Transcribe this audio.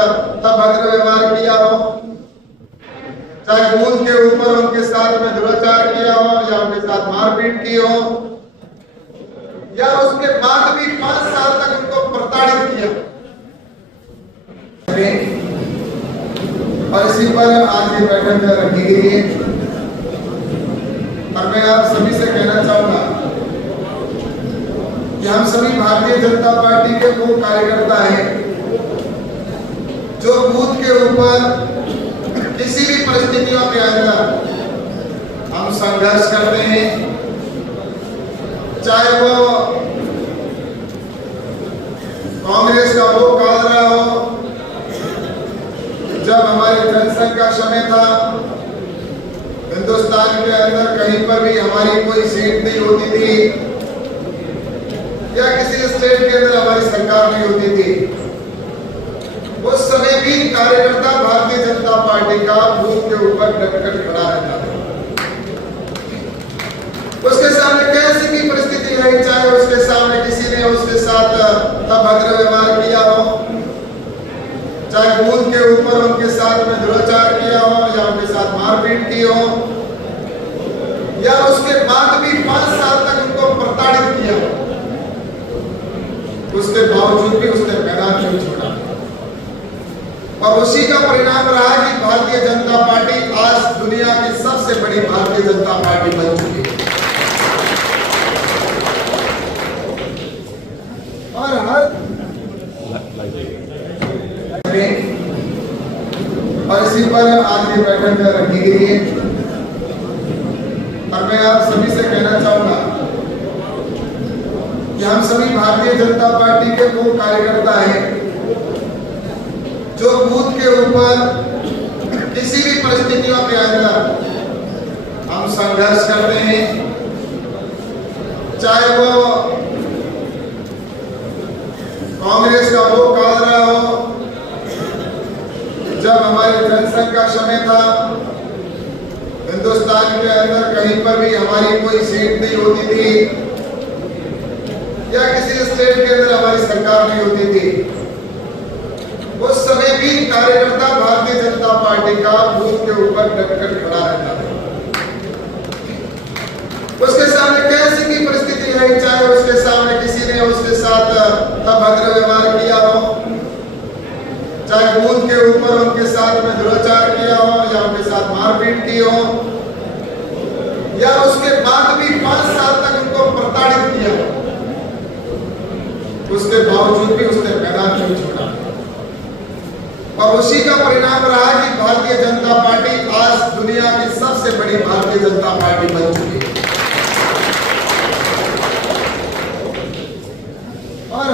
अभद्र व्यवहार किया हो, चाहे बूथ के ऊपर उनके साथ में दुराचार किया हो या उनके साथ मारपीट की हो, या उसके बाद भी 5 साल तक उनको प्रताड़ित किया। और इसी पर आज ये बैठक रखी गई है। और मैं आप सभी से कहना चाहूंगा कि हम सभी भारतीय जनता पार्टी के वो कार्यकर्ता हैं जो बूथ के ऊपर किसी भी परिस्थितियों के अंदर हम संघर्ष करते हैं, चाहे वो कांग्रेस का वो कालरा हो। जब हमारी जनसंघ का समय था, हिंदुस्तान के अंदर कहीं पर भी हमारी कोई सीट नहीं होती थी या किसी स्टेट के अंदर हमारी सरकार नहीं होती थी, उस समय भी कार्यकर्ता भारतीय जनता पार्टी का बूथ के ऊपर डटकर खड़ा रहता था। उसके सामने कैसी भी परिस्थिति है, चाहे उसके सामने किसी ने उसके साथ अभद्र व्यवहार किया हो, चाहे बूथ के ऊपर उनके साथ में दुराचार किया हो या उनके साथ मारपीट की हो, या उसके बाद भी 5 साल तक उनको प्रताड़ित किया, उसके बावजूद भी उसने मैदान नहीं छोड़ा। और उसी का परिणाम रहा कि भारतीय जनता पार्टी आज दुनिया की सबसे बड़ी भारतीय जनता पार्टी बन चुकी है। और इसी पर आज ये बैठक रखी गई है। और मैं आप सभी से कहना चाहूंगा कि हम सभी भारतीय जनता पार्टी के वो कार्यकर्ता हैं जो बूथ के ऊपर किसी भी परिस्थितियों के अंदर हम संघर्ष करते हैं, चाहे वो कांग्रेस का वो कालरा हो। जब हमारी जनसंघ का समय था, हिंदुस्तान के अंदर कहीं पर भी हमारी कोई सीट नहीं होती थी या किसी स्टेट के अंदर हमारी सरकार नहीं होती थी, उस समय भी कार्यकर्ता भारतीय जनता पार्टी का बूथ के ऊपर डटकर खड़ा रहता था। उसके सामने कैसी भी परिस्थिति है, चाहे उसके सामने किसी ने उसके साथ अभद्र व्यवहार किया हो, चाहे बूथ के ऊपर उनके साथ में दुराचार किया हो या उनके साथ मारपीट की हो, या उसके बाद भी 5 साल तक उनको प्रताड़ित किया, उसके बावजूद भी उसने मैदान नहीं छोड़ा। और उसी का परिणाम रहा कि भारतीय जनता पार्टी आज दुनिया की सबसे बड़ी भारतीय जनता पार्टी बन चुकी है। और